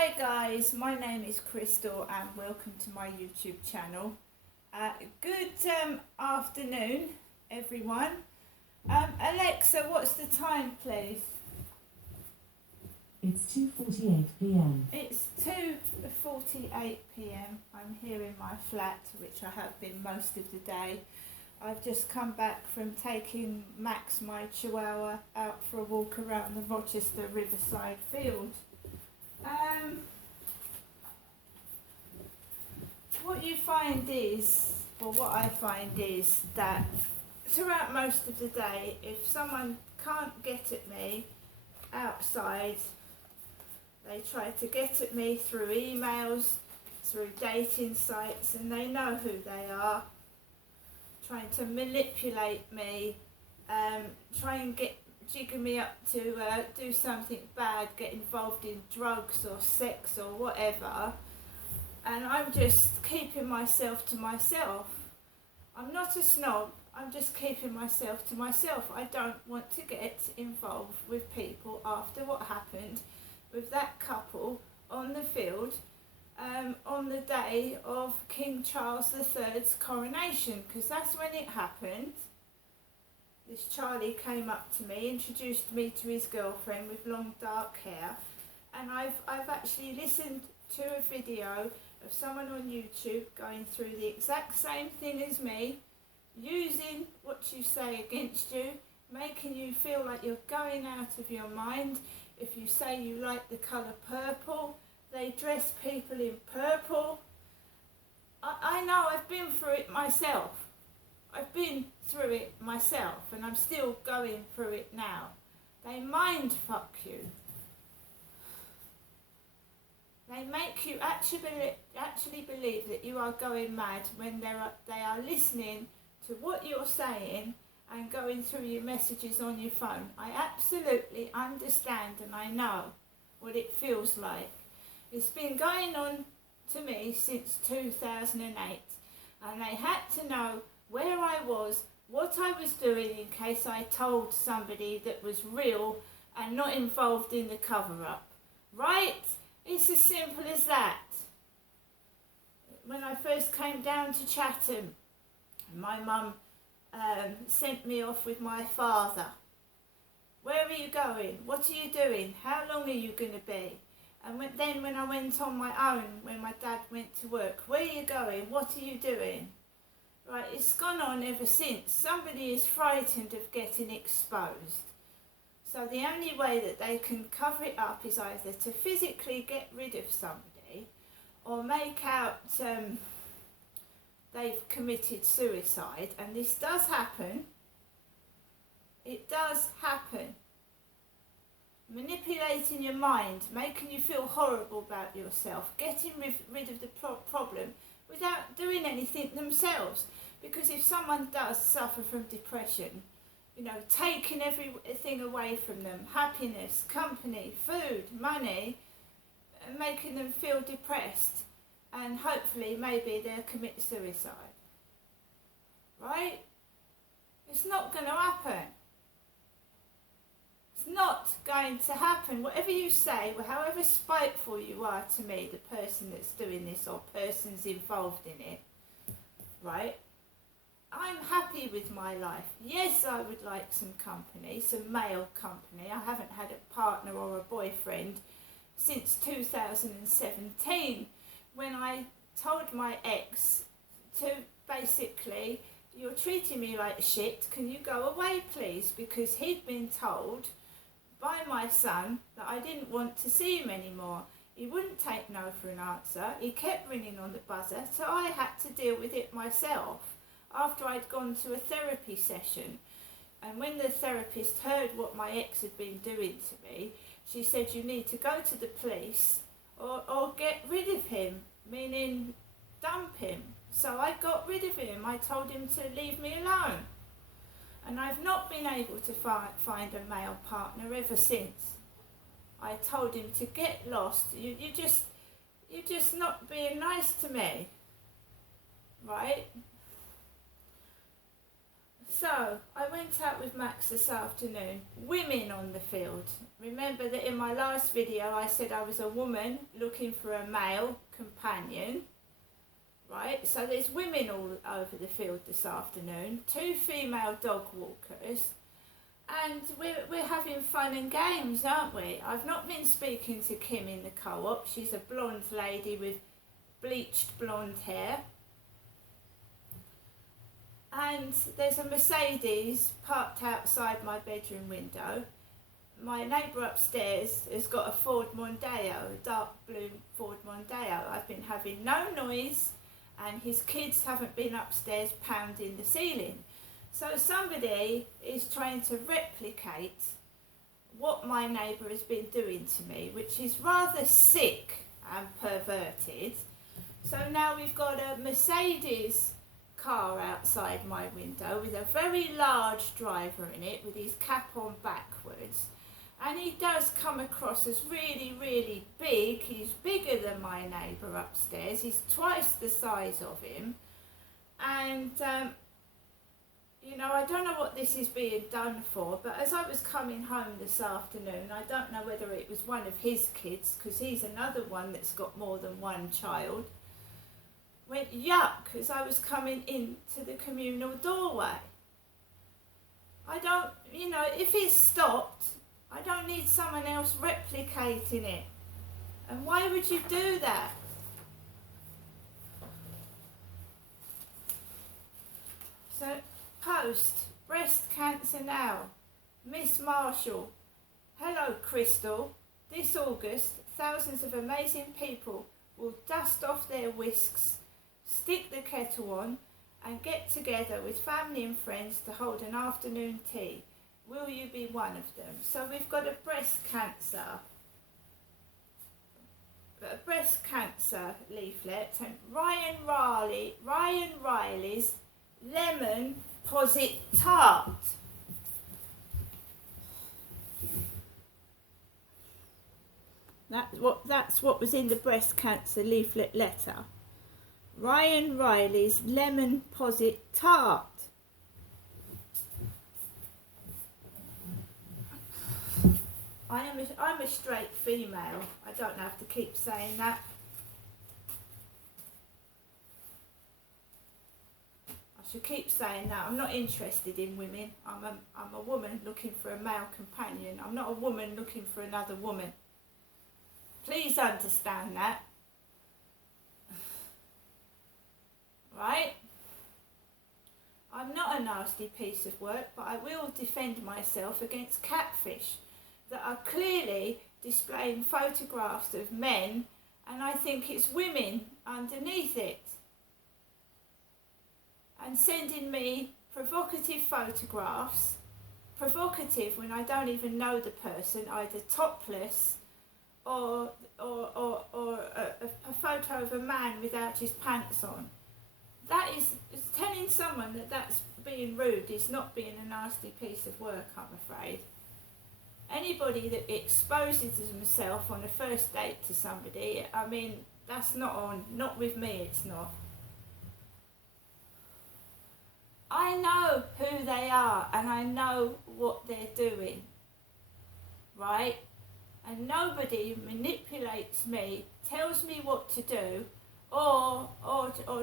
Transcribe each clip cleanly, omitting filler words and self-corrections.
Hi guys, my name is Crystal and welcome to my YouTube channel. Good afternoon everyone. Alexa, what's the time please? It's 2:48 p.m. It's 2:48 p.m. I'm here in my flat, which I have been most of the day. I've just come back from taking Max, my chihuahua, out for a walk around the Rochester Riverside field. What I find is that throughout most of the day, if someone can't get at me outside, they try to get at me through emails, through dating sites, and they know who they are, trying to manipulate me, try and jigger me up to do something bad, get involved in drugs or sex or whatever, and I'm just keeping myself to myself. I'm not a snob, I'm just keeping myself to myself. I don't want to get involved with people after what happened with that couple on the field on the day of King Charles III's coronation, because that's when it happened. This Charlie came up to me, introduced me to his girlfriend with long dark hair, and I've actually listened to a video of someone on YouTube going through the exact same thing as me, using what you say against you, making you feel like you're going out of your mind. If you say you like the colour purple, they dress people in purple. I know, I've been through it myself. I've been through it myself, and I'm still going through it now. They mind fuck you. They make you actually believe that you are going mad when they are listening to what you're saying and going through your messages on your phone. I absolutely understand and I know what it feels like. It's been going on to me since 2008, and they had to know where I was, what I was doing, in case I told somebody that was real and not involved in the cover-up. Right? It's as simple as that. When I first came down to Chatham, my mum sent me off with my father. Where are you going? What are you doing? How long are you going to be? And then when I went on my own, when my dad went to work, where are you going? What are you doing? Right, it's gone on ever since. Somebody is frightened of getting exposed. So the only way that they can cover it up is either to physically get rid of somebody or make out they've committed suicide. And this does happen. It does happen. Manipulating your mind, making you feel horrible about yourself, getting rid of the problem without doing anything themselves. Because if someone does suffer from depression, you know, taking everything away from them, happiness, company, food, money, and making them feel depressed, and hopefully maybe they'll commit suicide. Right? It's not going to happen. It's not going to happen. Whatever you say, however spiteful you are to me, the person that's doing this or persons involved in it, right? I'm happy with my life. Yes, I would like some company, some male company. I haven't had a partner or a boyfriend since 2017, when I told my ex to basically, you're treating me like shit, can you go away please? Because he'd been told by my son that I didn't want to see him anymore. He wouldn't take no for an answer. He kept ringing on the buzzer, so I had to deal with it myself after I'd gone to a therapy session. And when the therapist heard what my ex had been doing to me, she said, you need to go to the police or get rid of him, meaning dump him. So I got rid of him. I told him to leave me alone. And I've not been able to find a male partner ever since. I told him to get lost. You're just not being nice to me. Right? So, I went out with Max this afternoon. Women on the field. Remember that in my last video I said I was a woman looking for a male companion. Right, so there's women all over the field this afternoon. 2 female dog walkers. And we're having fun and games, aren't we? I've not been speaking to Kim in the co-op. She's a blonde lady with bleached blonde hair. And there's a Mercedes parked outside my bedroom window. My neighbour upstairs has got a Ford Mondeo, a dark blue Ford Mondeo. I've been having no noise and his kids haven't been upstairs pounding the ceiling. So somebody is trying to replicate what my neighbour has been doing to me, which is rather sick and perverted. So now we've got a Mercedes car outside my window with a very large driver in it with his cap on backwards, and he does come across as really, really big. He's bigger than my neighbour upstairs. He's twice the size of him, and you know, I don't know what this is being done for, but as I was coming home this afternoon, I don't know whether it was one of his kids, because he's another one that's got more than one child, went yuck as I was coming into the communal doorway. I don't, you know, if it's stopped, I don't need someone else replicating it. And why would you do that? So, post, breast cancer now. Miss Marshall. Hello, Crystal. This August, thousands of amazing people will dust off their whisks, stick the kettle on, and get together with family and friends to hold an afternoon tea. Will you be one of them? So we've got a breast cancer leaflet, and Ryan Riley's lemon posset tart. That's what was in the breast cancer leaflet letter. Ryan Riley's lemon posset tart. I'm a straight female. I don't have to keep saying that. I should keep saying that. I'm not interested in women. I'm a woman looking for a male companion. I'm not a woman looking for another woman. Please understand that. Right? I'm not a nasty piece of work, but I will defend myself against catfish that are clearly displaying photographs of men, and I think it's women underneath it, and sending me provocative photographs, provocative when I don't even know the person, either topless or a photo of a man without his pants on. That is telling someone that that's being rude is not being a nasty piece of work, I'm afraid. Anybody that exposes himself on a first date to somebody, I mean, that's not with me, it's not. I know who they are and I know what they're doing, right? And nobody manipulates me, tells me what to do, or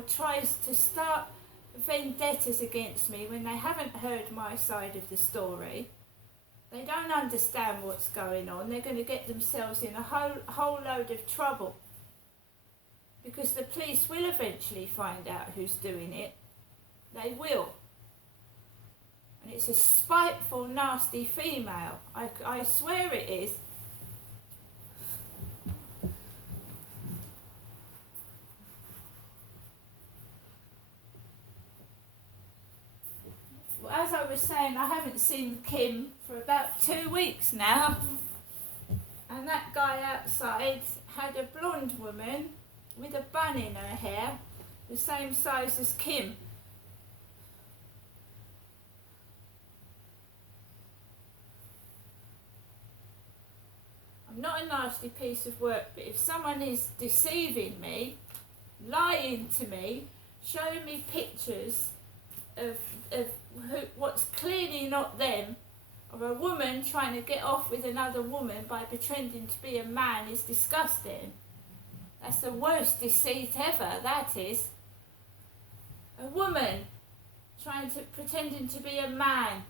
tries to start vendettas against me when they haven't heard my side of the story. They don't understand what's going on. They're going to get themselves in a whole load of trouble, because the police will eventually find out who's doing it. They will. And it's a spiteful, nasty female. I swear it is. Well, as I was saying, I haven't seen Kim for about 2 weeks now. And that guy outside had a blonde woman with a bun in her hair, the same size as Kim. I'm not a nasty piece of work, but if someone is deceiving me, lying to me, showing me pictures what's clearly not them, or a woman trying to get off with another woman by pretending to be a man, is disgusting. That's the worst deceit ever, that is. A woman pretending to be a man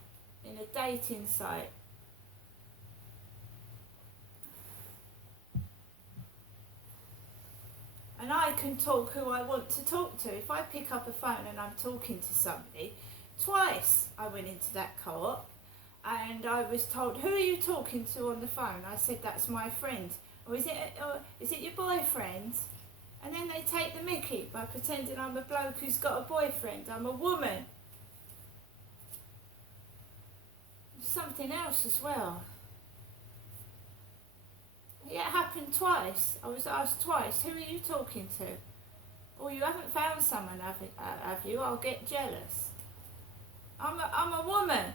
in a dating site. And I can talk who I want to talk to. If I pick up a phone and I'm talking to somebody, twice I went into that co-op and I was told, who are you talking to on the phone? I said, that's my friend. Or is it your boyfriend? And then they take the mickey by pretending I'm a bloke who's got a boyfriend. I'm a woman. Something else as well. It happened twice. I was asked twice, who are you talking to? Oh, you haven't found someone, have you? I'll get jealous. I'm a woman.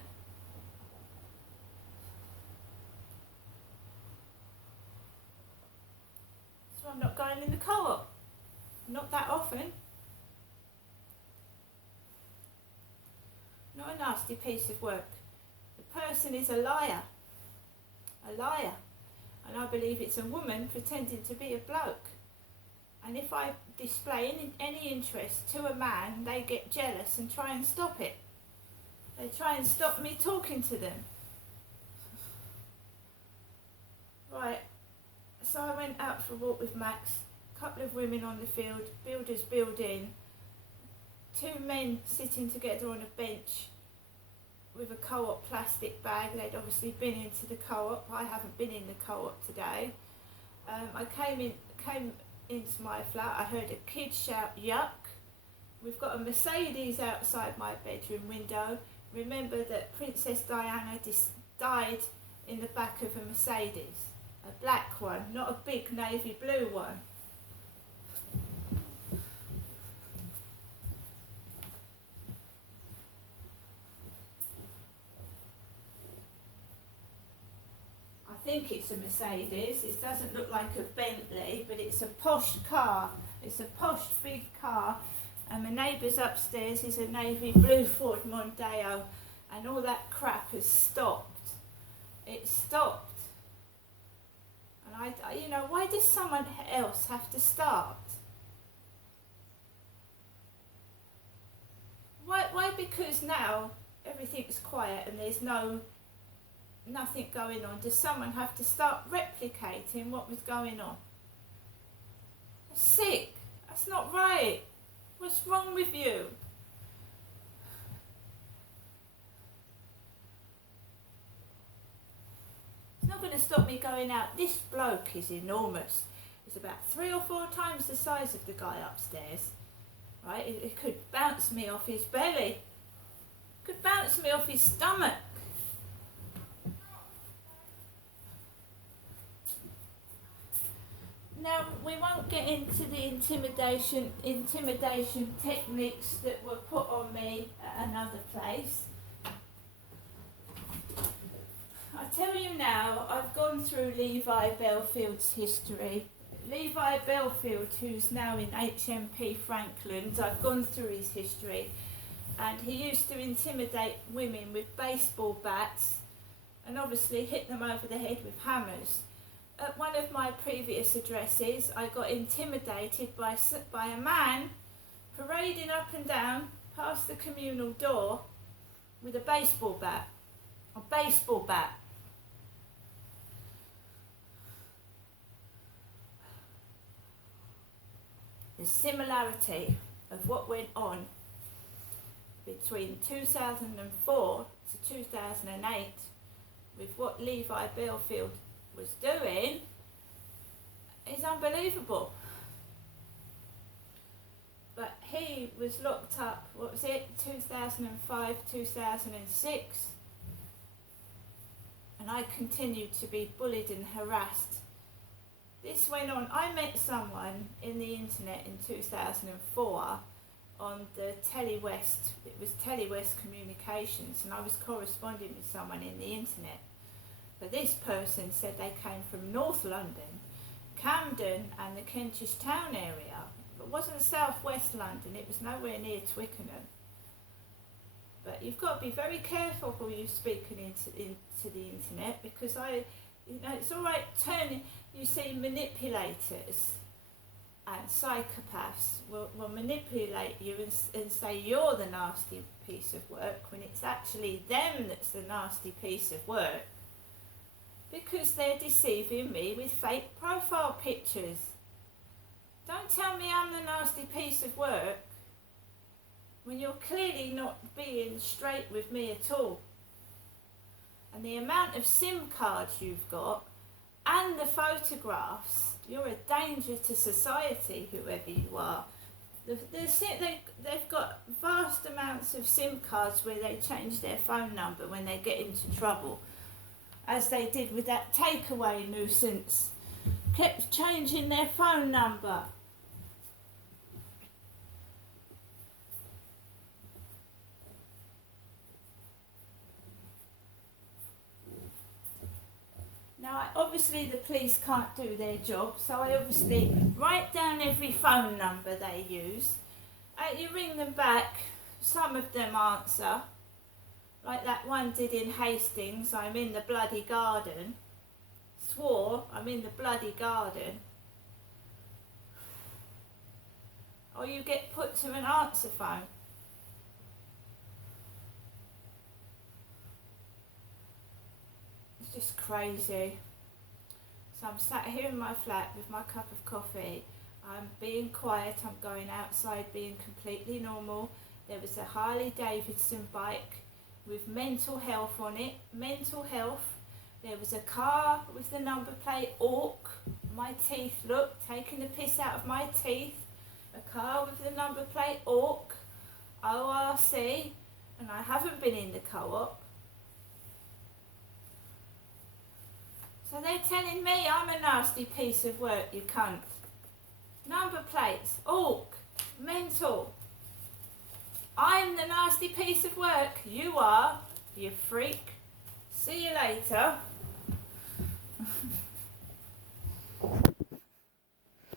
So I'm not going in the co-op. Not that often. Not a nasty piece of work. The person is a liar. A liar. And I believe it's a woman pretending to be a bloke. And if I display any interest to a man, they get jealous and try and stop it. They try and stop me talking to them. Right, so I went out for a walk with Max, a couple of women on the field, builders building, two men sitting together on a bench with a co-op plastic bag. They'd obviously been into the co-op. I haven't been in the co-op today. I came into my flat. I heard a kid shout, yuck. We've got a Mercedes outside my bedroom window. Remember that Princess Diana died in the back of a Mercedes. A black one, not a big navy blue one. I think it's a Mercedes. It doesn't look like a Bentley, but it's a posh car. It's a posh big car. And my neighbour's upstairs is a navy blue Ford Mondeo, and all that crap has stopped. It stopped. And I you know, why does someone else have to start? Why? Because now everything's quiet and there's nothing going on. Does someone have to start replicating what was going on? That's sick. That's not right. What's wrong with you? It's not going to stop me going out. This bloke is enormous. He's about 3 or 4 times the size of the guy upstairs. Right? It could bounce me off his belly. Could bounce me off his stomach. Now, we won't get into the intimidation techniques that were put on me at another place. I tell you now, I've gone through Levi Bellfield's history. Levi Bellfield, who's now in HMP Frankland, I've gone through his history. And he used to intimidate women with baseball bats and obviously hit them over the head with hammers. At one of my previous addresses, I got intimidated by a man parading up and down past the communal door with a baseball bat. A baseball bat. The similarity of what went on between 2004 to 2008 with what Levi Bellfield was doing is unbelievable. But he was locked up, 2005, 2006, and I continued to be bullied and harassed. This went on. I met someone in the internet in 2004 on the Telewest. It was Telewest Communications, and I was corresponding with someone in the internet. But this person said they came from North London, Camden and the Kentish Town area. It wasn't South West London, it was nowhere near Twickenham. But you've got to be very careful who you're speaking into the internet, because it's all right turning. You see, manipulators and psychopaths will manipulate you and say you're the nasty piece of work, when it's actually them that's the nasty piece of work, because they're deceiving me with fake profile pictures. Don't tell me I'm the nasty piece of work when you're clearly not being straight with me at all. And the amount of SIM cards you've got and the photographs, you're a danger to society, whoever you are. They've got vast amounts of SIM cards where they change their phone number when they get into trouble, as they did with that takeaway nuisance. Kept changing their phone number. Now, obviously the police can't do their job, so I obviously write down every phone number they use. You ring them back, some of them answer, like that one did in Hastings, I'm in the bloody garden. Swore, I'm in the bloody garden. Or you get put to an answer phone. It's just crazy. So I'm sat here in my flat with my cup of coffee. I'm being quiet, I'm going outside being completely normal. There was a Harley Davidson bike with mental health on it. Mental health. There was a car with the number plate Orc. My teeth, look, taking the piss out of my teeth. A car with the number plate Orc, ORC, and I haven't been in the co-op. So they're telling me I'm a nasty piece of work, you cunt. Number plates, Orc, mental. I'm the nasty piece of work, you are, you freak. See you later.